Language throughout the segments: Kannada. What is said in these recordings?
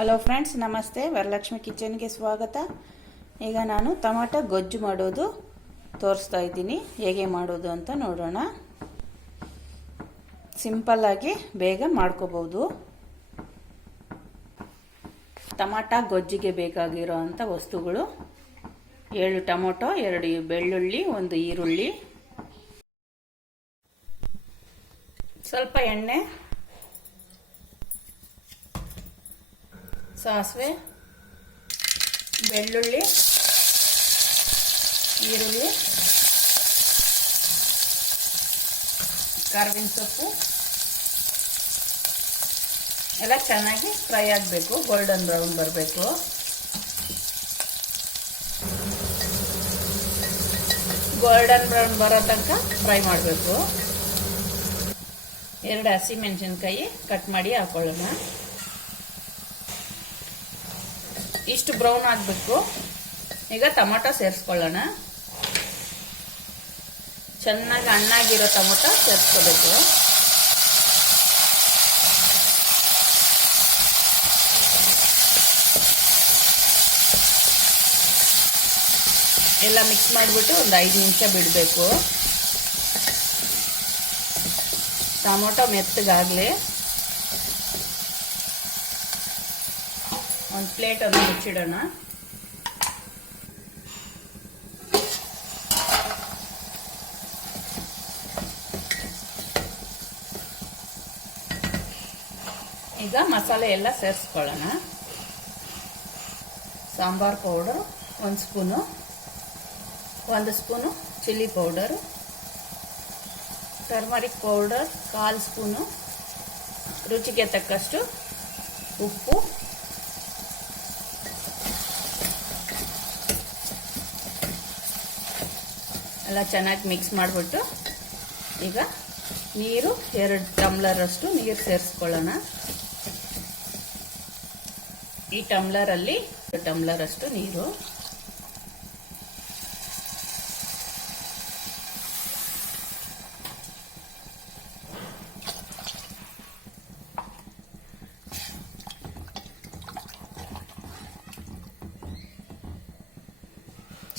ಹಲೋ ಫ್ರೆಂಡ್ಸ್, ನಮಸ್ತೆ. ವರಲಕ್ಷ್ಮಿ ಕಿಚನ್ಗೆ ಸ್ವಾಗತ. ಈಗ ನಾನು ಟೊಮಾಟೊ ಗೊಜ್ಜು ಮಾಡೋದು ತೋರಿಸ್ತಾ ಇದ್ದೀನಿ. ಹೇಗೆ ಮಾಡೋದು ಅಂತ ನೋಡೋಣ. ಸಿಂಪಲ್ಲಾಗಿ ಬೇಗ ಮಾಡ್ಕೋಬಹುದು. ಟೊಮಾಟೊ ಗೊಜ್ಜಿಗೆ ಬೇಕಾಗಿರೋ ಅಂಥ ವಸ್ತುಗಳು: 7 ಟೊಮೊಟೊ, 2 ಬೆಳ್ಳುಳ್ಳಿ, 1 ಈರುಳ್ಳಿ, ಸ್ವಲ್ಪ ಎಣ್ಣೆ, ಸಾಸಿವೆ, ಬೆಳ್ಳುಳ್ಳಿ, ಈರುಳ್ಳಿ, ಕರಿಬೇವಿನ ಸೊಪ್ಪು ಎಲ್ಲ ಚೆನ್ನಾಗಿ ಫ್ರೈ ಆಗಬೇಕು. ಗೋಲ್ಡನ್ ಬ್ರೌನ್ ಬರಬೇಕು. ಗೋಲ್ಡನ್ ಬ್ರೌನ್ ಬರೋ ತನಕ ಫ್ರೈ ಮಾಡಬೇಕು. 2 ಹಸಿಮೆಣಸಿನಕಾಯಿ ಕಟ್ ಮಾಡಿ ಹಾಕೊಳ್ಳೋಣ. ಇಷ್ಟು ಬ್ರೌನ್ ಆಗಬೇಕು. ಈಗ ಟೊಮೊಟೊ ಸೇರಿಸ್ಕೊಳ್ಳೋಣ. ಚೆನ್ನಾಗಿ ಹಣ್ಣಾಗಿರೋ ಟೊಮೊಟೊ ಸೇರಿಸ್ಕೋಬೇಕು. ಎಲ್ಲ ಮಿಕ್ಸ್ ಮಾಡಿಬಿಟ್ಟು ಒಂದು 5 ನಿಮಿಷ ಬಿಡಬೇಕು. ಟೊಮೊಟೊ ಮೆತ್ತಗಾಗಲಿ. ಒಂದು ಪ್ಲೇಟ್ ಅನ್ನು ಮುಚ್ಚಿಡೋಣ. ಈಗ ಮಸಾಲೆ ಎಲ್ಲ ಸೇರಿಸ್ಕೊಳ್ಳೋಣ. Sambar powder 1 spoon, 1 spoon chilli powder, turmeric powder 1/4 spoon, ರುಚಿಗೆ ತಕ್ಕಷ್ಟು ಉಪ್ಪು, ಎಲ್ಲ ಚೆನ್ನಾಗಿ ಮಿಕ್ಸ್ ಮಾಡಿಬಿಟ್ಟು ಈಗ ನೀರು 2 ಟಮ್ಲರಷ್ಟು ನೀರು ಸೇರಿಸ್ಕೊಳ್ಳೋಣ. ಈ ಟಮ್ಲರಲ್ಲಿ 2 ಟಮ್ಲರಷ್ಟು ನೀರು.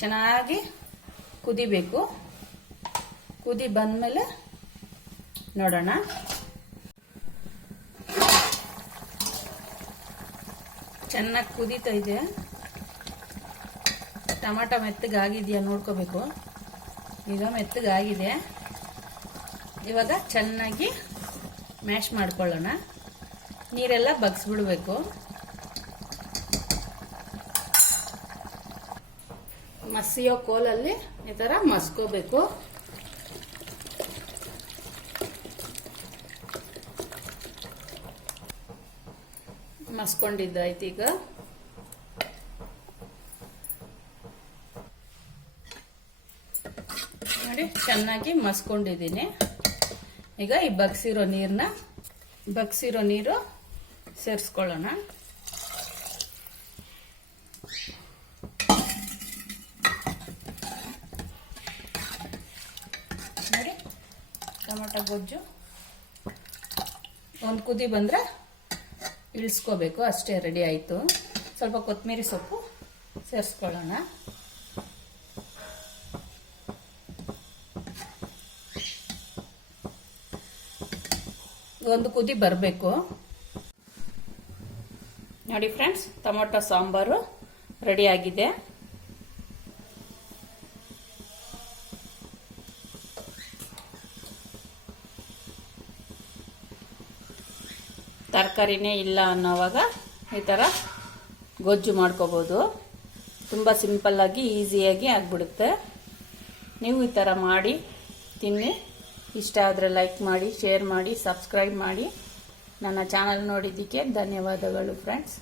ಚೆನ್ನಾಗಿ ಕುದಿಬೇಕು. ಕುದಿ ಬಂದಮೇಲೆ ನೋಡೋಣ. ಚೆನ್ನಾಗಿ ಕುದೀತಾ ಇದೆ. ಟೊಮಾಟೊ ಮೆತ್ತಗಾಗಿದೆಯಾ ನೋಡ್ಕೋಬೇಕು. ಈಗ ಮೆತ್ತಗಾಗಿದೆ. ಇವಾಗ ಚೆನ್ನಾಗಿ ಮ್ಯಾಶ್ ಮಾಡ್ಕೊಳ್ಳೋಣ. ನೀರೆಲ್ಲ ಬಗ್ಸ್ಬಿಡ್ಬೇಕು. ಮಸಿಯೋ ಕೋಲಲ್ಲಿ ಈ ಥರ ಮಸ್ಕೋಬೇಕು. ಮಸ್ಕೊಂಡಿದ್ದಾಯ್ತು. ಈಗ ನೋಡಿ, ಚೆನ್ನಾಗಿ ಮಸ್ಕೊಂಡಿದ್ದೀನಿ. ಈಗ ಈ ಬಗ್ಸಿರೋ ನೀರು ಸೇರಿಸ್ಕೊಳ್ಳೋಣ. ನೋಡಿ, ಟೊಮೆಟೊ ಗೊಜ್ಜು ಒಂದು ಕುದಿ ಬಂದರೆ ಇಳಿಸ್ಕೋಬೇಕು. ಅಷ್ಟೇ, ರೆಡಿ ಆಯಿತು. ಸ್ವಲ್ಪ ಕೊತ್ತಂಬರಿ ಸೊಪ್ಪು ಸೇರಿಸ್ಕೊಳ್ಳೋಣ. ಒಂದು ಕುದಿ ಬರಬೇಕು. ನೋಡಿ ಫ್ರೆಂಡ್ಸ್, ಟೊಮೊಟೊ ಸಾಂಬಾರು ರೆಡಿ ಆಗಿದೆ. ತರಕಾರಿನೇ ಇಲ್ಲ ಅನ್ನೋವಾಗ ಈ ಥರ ಗೊಜ್ಜು ಮಾಡ್ಕೋಬೋದು. ತುಂಬ ಸಿಂಪಲ್ಲಾಗಿ ಈಸಿಯಾಗಿ ಆಗಿಬಿಡುತ್ತೆ. ನೀವು ಈ ಥರ ಮಾಡಿ ತಿನ್ನಿ. ಇಷ್ಟ ಆದರೆ ಲೈಕ್ ಮಾಡಿ, ಶೇರ್ ಮಾಡಿ, ಸಬ್ಸ್ಕ್ರೈಬ್ ಮಾಡಿ. ನನ್ನ ಚಾನಲ್ ನೋಡಿದ್ದಕ್ಕೆ ಧನ್ಯವಾದಗಳು ಫ್ರೆಂಡ್ಸ್.